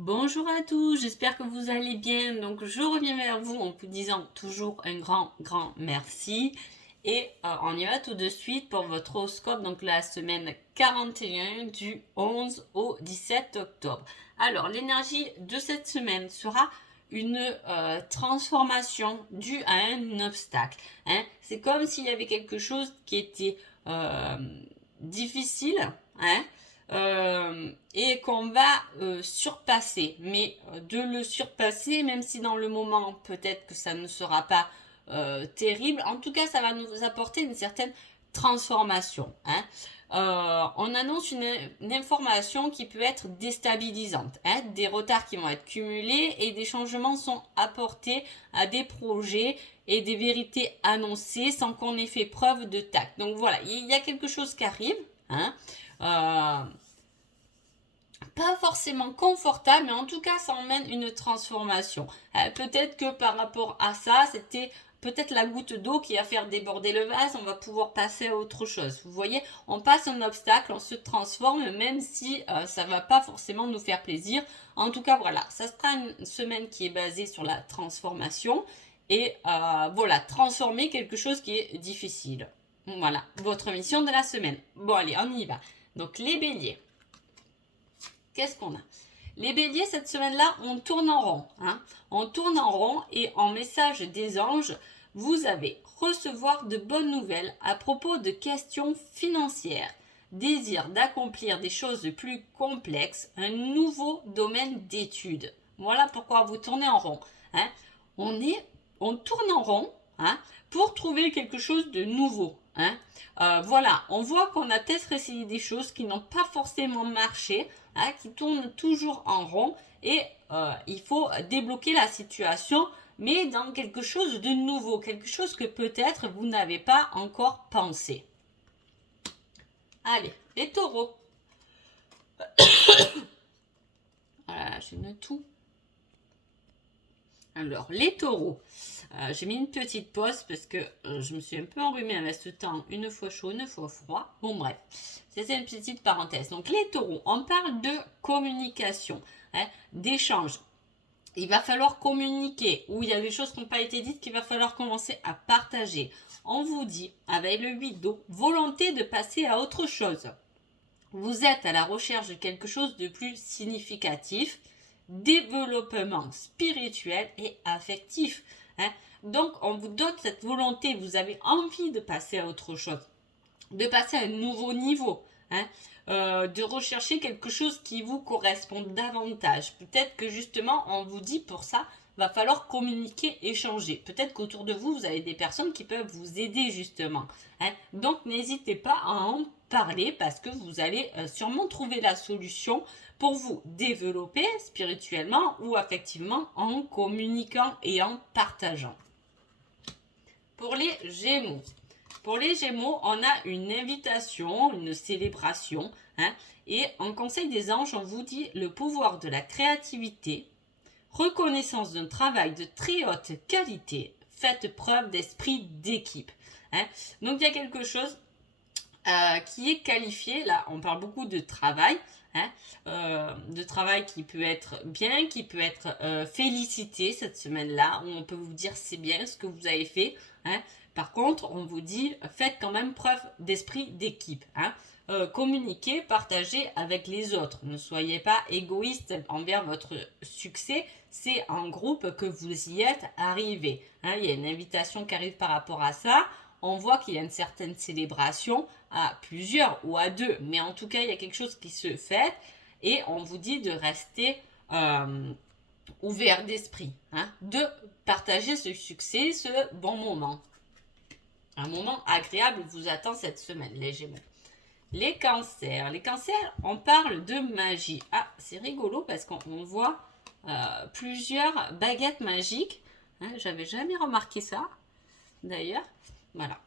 Bonjour à tous, j'espère que vous allez bien. Donc je reviens vers vous en vous disant toujours un grand merci. Et on y va tout de suite pour votre horoscope, donc la semaine 41 du 11 au 17 octobre. Alors l'énergie de cette semaine sera une transformation due à un obstacle. C'est comme s'il y avait quelque chose qui était difficile, et qu'on va surpasser. Mais de le surpasser, même si dans le moment peut-être que ça ne sera pas terrible, en tout cas ça va nous apporter une certaine transformation. On annonce une information qui peut être déstabilisante, des retards qui vont être cumulés et des changements sont apportés à des projets et des vérités annoncées sans qu'on ait fait preuve de tact. Donc voilà, il y a quelque chose qui arrive. Euh, Pas forcément confortable, mais en tout cas, ça emmène une transformation. Peut-être que par rapport à ça, c'était peut-être la goutte d'eau qui va faire déborder le vase, on va pouvoir passer à autre chose. Vous voyez, on passe un obstacle, on se transforme, même si ça va pas forcément nous faire plaisir. En tout cas, voilà, ça sera une semaine qui est basée sur la transformation et voilà, transformer quelque chose qui est difficile. Voilà, votre mission de la semaine. Bon, allez, on y va. Donc, les béliers. Qu'est-ce qu'on a? Les béliers, cette semaine-là, on tourne en rond. On tourne en rond et en message des anges, vous allez recevoir de bonnes nouvelles à propos de questions financières, désir d'accomplir des choses plus complexes, un nouveau domaine d'études. Voilà pourquoi vous tournez en rond. Hein. On tourne en rond pour trouver quelque chose de nouveau. Voilà, on voit qu'on a peut-être essayé des choses qui n'ont pas forcément marché, qui tournent toujours en rond et il faut débloquer la situation, mais dans quelque chose de nouveau, quelque chose que peut-être vous n'avez pas encore pensé. Allez, les taureaux. Voilà, je note tout. Alors, les taureaux. J'ai mis une petite pause parce que je me suis un peu enrhumée avec ce temps, une fois chaud, une fois froid. Bon, bref, c'est une petite parenthèse. Donc, les taureaux, on parle de communication, d'échange. Il va falloir communiquer, ou il y a des choses qui n'ont pas été dites qu'il va falloir commencer à partager. On vous dit, avec le 8 d'eau, volonté de passer à autre chose. Vous êtes à la recherche de quelque chose de plus significatif, développement spirituel et affectif. Donc, on vous donne cette volonté, vous avez envie de passer à autre chose, de passer à un nouveau niveau, de rechercher quelque chose qui vous correspond davantage. Peut-être que justement, on vous dit pour ça, va falloir communiquer, échanger. Peut-être qu'autour de vous, vous avez des personnes qui peuvent vous aider justement. Donc, n'hésitez pas à en parler parce que vous allez sûrement trouver la solution pour vous développer spirituellement ou affectivement en communiquant et en partageant. Pour les Gémeaux. Pour les Gémeaux, on a une invitation, une célébration. Et en Conseil des anges, on vous dit le pouvoir de la créativité, reconnaissance d'un travail de très haute qualité, faites preuve d'esprit d'équipe. Donc il y a quelque chose qui est qualifié, là on parle beaucoup de travail, de travail qui peut être bien, qui peut être félicité cette semaine-là, où on peut vous dire c'est bien ce que vous avez fait. Par contre, on vous dit faites quand même preuve d'esprit d'équipe. Communiquez, partagez avec les autres. Ne soyez pas égoïste envers votre succès. C'est en groupe que vous y êtes arrivé. Il y a une invitation qui arrive par rapport à ça. On voit qu'il y a une certaine célébration à plusieurs ou à deux. Mais en tout cas, il y a quelque chose qui se fait et on vous dit de rester ouvert d'esprit, de partager ce succès, ce bon moment. Un moment agréable vous attend cette semaine, les Gémeaux. Les cancers. Les cancers, on parle de magie. C'est rigolo parce qu'on voit plusieurs baguettes magiques. J'avais jamais remarqué ça, d'ailleurs. Voilà.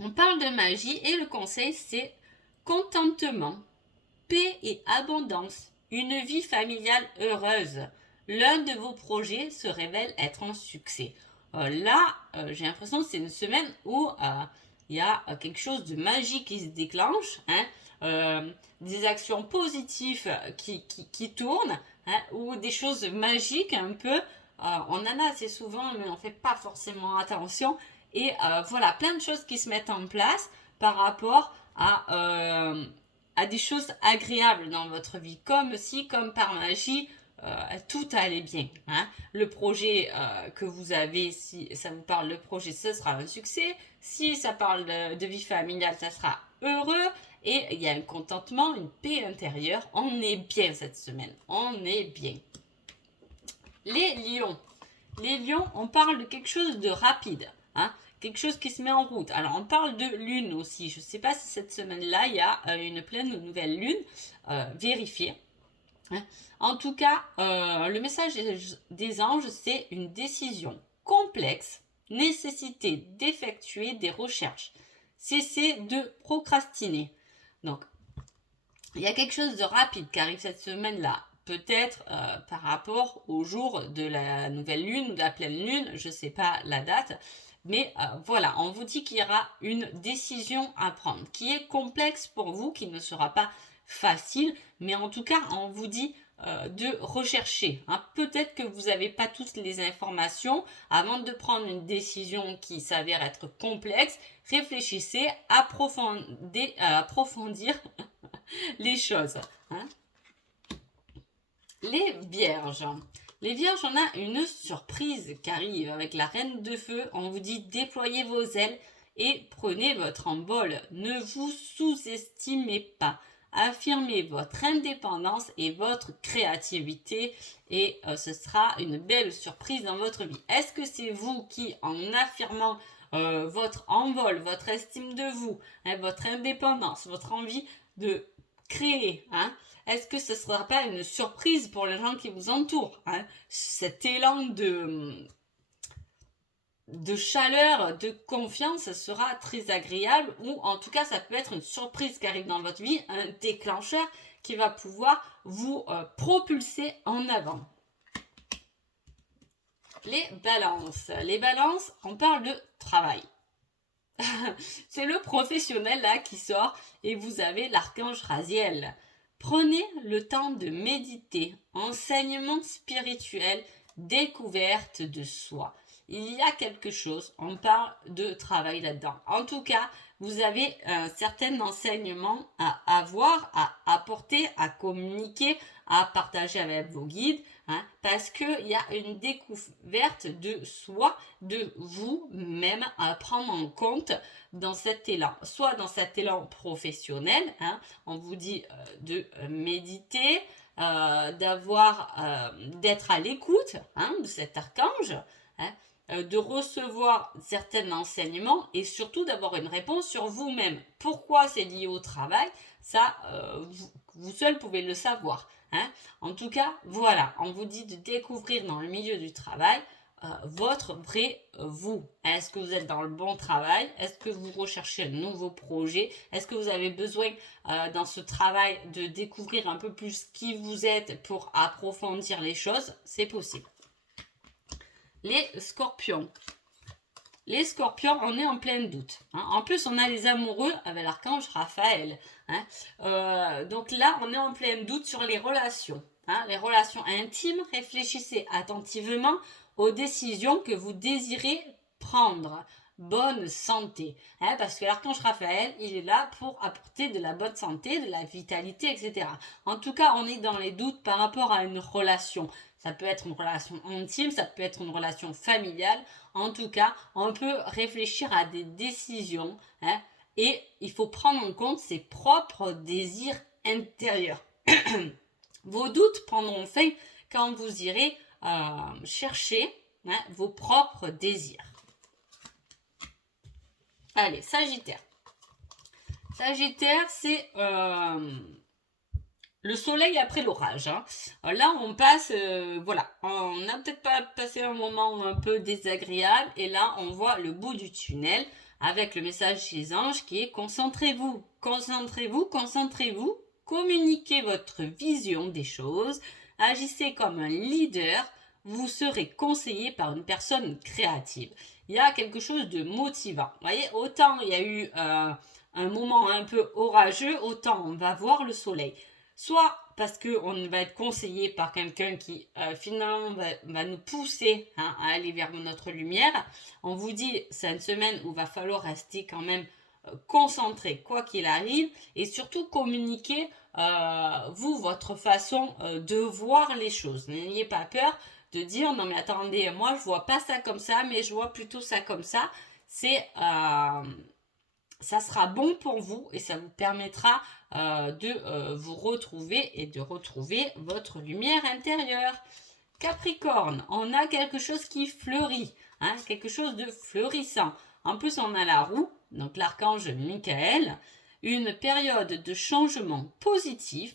On parle de magie et le conseil, c'est contentement, paix et abondance, une vie familiale heureuse. L'un de vos projets se révèle être un succès. Là, j'ai l'impression que c'est une semaine où il y a quelque chose de magique qui se déclenche, des actions positives qui tournent, hein, ou des choses magiques un peu. On en a assez souvent, mais on ne fait pas forcément attention. Et voilà, plein de choses qui se mettent en place par rapport à des choses agréables dans votre vie. Comme si, comme par magie, tout allait bien. Hein. Le projet que vous avez, si ça vous parle de projet, ce sera un succès. Si ça parle de vie familiale, ça sera heureux. Et il y a un contentement, une paix intérieure. On est bien cette semaine. On est bien. Les lions. Les lions, on parle de quelque chose de rapide. Hein, quelque chose qui se met en route. Alors, on parle de lune aussi. Je ne sais pas si cette semaine-là, il y a une pleine ou nouvelle lune. Vérifiez. Hein. En tout cas, le message des anges, c'est une décision complexe, nécessité d'effectuer des recherches. Cessez de procrastiner. Donc, il y a quelque chose de rapide qui arrive cette semaine-là. Peut-être par rapport au jour de la nouvelle lune ou de la pleine lune, je ne sais pas la date. Mais voilà, on vous dit qu'il y aura une décision à prendre qui est complexe pour vous, qui ne sera pas facile. Mais en tout cas, on vous dit de rechercher. Hein. Peut-être que vous n'avez pas toutes les informations. Avant de prendre une décision qui s'avère être complexe, réfléchissez, approfondir les choses. Hein. Les vierges. Les vierges, on a une surprise qui arrive avec la reine de feu. On vous dit déployez vos ailes et prenez votre envol. Ne vous sous-estimez pas. Affirmez votre indépendance et votre créativité et ce sera une belle surprise dans votre vie. Est-ce que c'est vous qui, en affirmant votre envol, votre estime de vous, hein, votre indépendance, votre envie de créer, hein, est-ce que ce ne sera pas une surprise pour les gens qui vous entourent, hein, cet élan de chaleur, de confiance sera très agréable, ou en tout cas ça peut être une surprise qui arrive dans votre vie, un déclencheur qui va pouvoir vous propulser en avant. Les balances. Les balances, on parle de travail. C'est le professionnel là qui sort et vous avez l'archange Raziel. Prenez le temps de méditer, enseignement spirituel, découverte de soi. Il y a quelque chose, on parle de travail là-dedans. En tout cas, vous avez un certain enseignement à avoir, à apporter, à communiquer, à partager avec vos guides, hein, parce qu'il y a une découverte de soi, de vous-même à prendre en compte dans cet élan. Soit dans cet élan professionnel, hein, on vous dit de méditer, d'être à l'écoute, hein, de cet archange, hein, de recevoir certains enseignements et surtout d'avoir une réponse sur vous-même. Pourquoi c'est lié au travail? Ça, vous seul pouvez le savoir. Hein. En tout cas, voilà, on vous dit de découvrir dans le milieu du travail votre vrai vous. Est-ce que vous êtes dans le bon travail? Est-ce que vous recherchez un nouveau projet? Est-ce que vous avez besoin dans ce travail de découvrir un peu plus qui vous êtes pour approfondir les choses? C'est possible. Les scorpions. Les scorpions, on est en plein doute. Hein. En plus, on a les amoureux avec l'archange Raphaël. Hein. Donc là, on est en plein doute sur les relations. Hein. Les relations intimes, réfléchissez attentivement aux décisions que vous désirez prendre. Bonne santé. Hein, parce que l'archange Raphaël, il est là pour apporter de la bonne santé, de la vitalité, etc. En tout cas, on est dans les doutes par rapport à une relation. Ça peut être une relation intime, ça peut être une relation familiale. En tout cas, on peut réfléchir à des décisions, hein, et il faut prendre en compte ses propres désirs intérieurs. Vos doutes prendront fin quand vous irez chercher, hein, vos propres désirs. Allez, Sagittaire. Sagittaire, c'est le soleil après l'orage. Hein. Là, on passe, voilà, on n'a peut-être pas passé un moment un peu désagréable et là, on voit le bout du tunnel avec le message des anges qui est concentrez-vous, concentrez-vous, concentrez-vous, communiquez votre vision des choses, agissez comme un leader, vous serez conseillé par une personne créative. Il y a quelque chose de motivant. Vous voyez, autant il y a eu un moment un peu orageux, autant on va voir le soleil. Soit parce qu'on va être conseillé par quelqu'un qui finalement va nous pousser à aller vers notre lumière. On vous dit, c'est une semaine où il va falloir rester quand même concentré, quoi qu'il arrive, et surtout communiquer votre façon de voir les choses. N'ayez pas peur de dire, non mais attendez, moi je vois pas ça comme ça, mais je vois plutôt ça comme ça. Ça sera bon pour vous et ça vous permettra de vous retrouver et de retrouver votre lumière intérieure. Capricorne, on a quelque chose qui fleurit, quelque chose de fleurissant. En plus, on a la roue, donc l'archange Michael, une période de changement positif,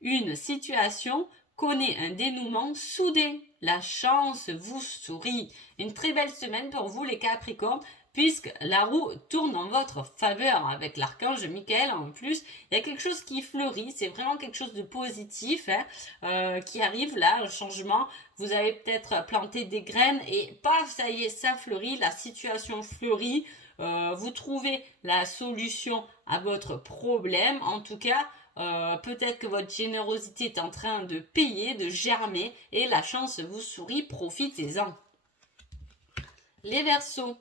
une situation connaît un dénouement soudain. La chance vous sourit. Une très belle semaine pour vous les Capricornes, puisque la roue tourne en votre faveur avec l'archange Michael en plus. Il y a quelque chose qui fleurit, c'est vraiment quelque chose de positif qui arrive là, un changement. Vous avez peut-être planté des graines et paf, ça y est, ça fleurit, la situation fleurit. Vous trouvez la solution à votre problème. En tout cas, peut-être que votre générosité est en train de payer, de germer et la chance vous sourit, profitez-en. Les Verseaux.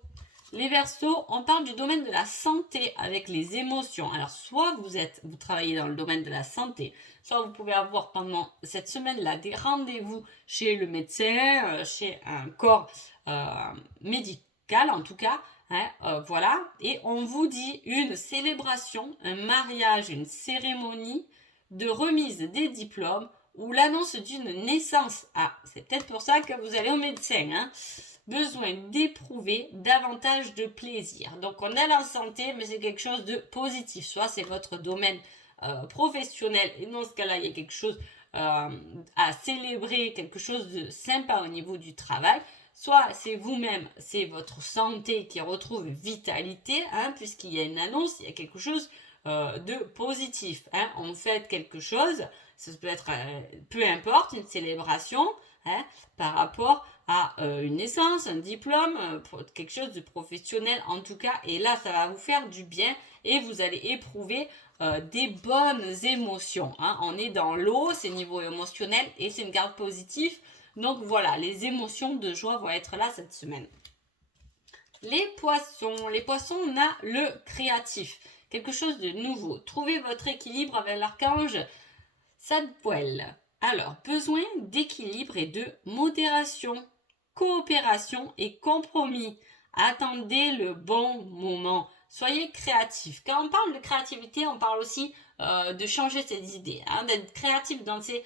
Les Verseaux, on parle du domaine de la santé avec les émotions. Alors, soit vous travaillez dans le domaine de la santé, soit vous pouvez avoir pendant cette semaine-là des rendez-vous chez le médecin, chez un corps médical en tout cas. Voilà. Et on vous dit une célébration, un mariage, une cérémonie de remise des diplômes ou l'annonce d'une naissance. Ah, c'est peut-être pour ça que vous allez au médecin, besoin d'éprouver davantage de plaisir. Donc on a la santé, mais c'est quelque chose de positif. Soit c'est votre domaine professionnel, et dans ce cas-là, il y a quelque chose à célébrer, quelque chose de sympa au niveau du travail. Soit c'est vous-même, c'est votre santé qui retrouve vitalité, puisqu'il y a une annonce, il y a quelque chose de positif. On fait quelque chose, ça peut être, peu importe, une célébration, par rapport à une naissance, un diplôme, quelque chose de professionnel en tout cas. Et là, ça va vous faire du bien et vous allez éprouver des bonnes émotions. On est dans l'eau, c'est niveau émotionnel et c'est une carte positive. Donc voilà, les émotions de joie vont être là cette semaine. Les poissons, on a le créatif, quelque chose de nouveau. Trouvez votre équilibre avec l'archange Zadpoel. Alors, besoin d'équilibre et de modération, coopération et compromis. Attendez le bon moment. Soyez créatif. Quand on parle de créativité, on parle aussi de changer ses idées, d'être créatif dans ses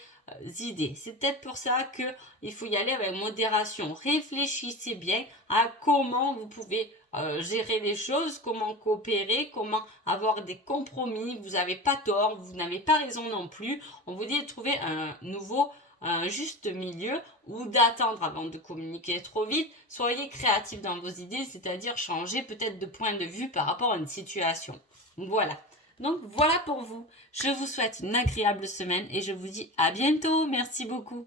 idées. C'est peut-être pour ça qu'il faut y aller avec modération. Réfléchissez bien à comment vous pouvez gérer les choses, comment coopérer, comment avoir des compromis. Vous n'avez pas tort, vous n'avez pas raison non plus. On vous dit de trouver un juste milieu ou d'attendre avant de communiquer trop vite. Soyez créatif dans vos idées, c'est-à-dire changer peut-être de point de vue par rapport à une situation. Voilà. Donc voilà pour vous. Je vous souhaite une agréable semaine et je vous dis à bientôt. Merci beaucoup.